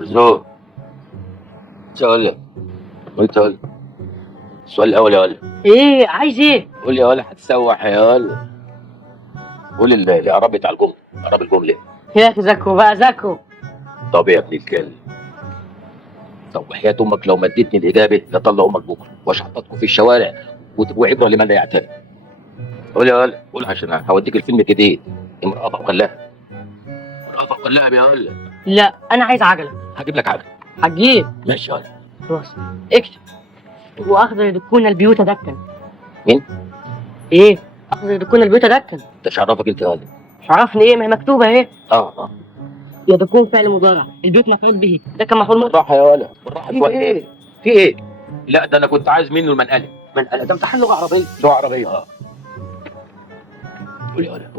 زو سؤال. قلت قول السؤال الاول يا ولد. ايه عايز ايه؟ قول يا ولد، هتسوح يا ولد. قول الاعراب بتاع الجمله، اعراب الجمله. يا اخي ذاكروا بقى ذاكروا. طب يا ابن الكلب، طب وحياة امك لو ما اديتني الاجابه لطلع امك بكره واشحططكم في الشوارع وعبره لمن لا يعترف. قول يا ولد، قول عشان هوديك الفيلم الجديد. امرأة وقلاها. امرأة وقلاها يا ولد. لا انا عايز عجله. هجيب لك عجل. هتجيب؟ ماشي يا ولد. خلاص اكتب. واخضر يدكون البيوت دكا. مين؟ ايه؟ اخضر يدكون البيوت دكا. انت مش عرفك انت يا ولد؟ مش عرفني ايه؟ ما هي مكتوبه اهي. اه. يدكون فعل مضارع، البيوت مفعول به، ده كان مفعول مضارع. بالراحه يا ولد، بالراحه في شويه. ايه؟ في ايه؟ لا ده انا كنت عايز منه المنقله. منقله ده امتحان لغه عربيه. لغه عربيه اه. قول يا ولد.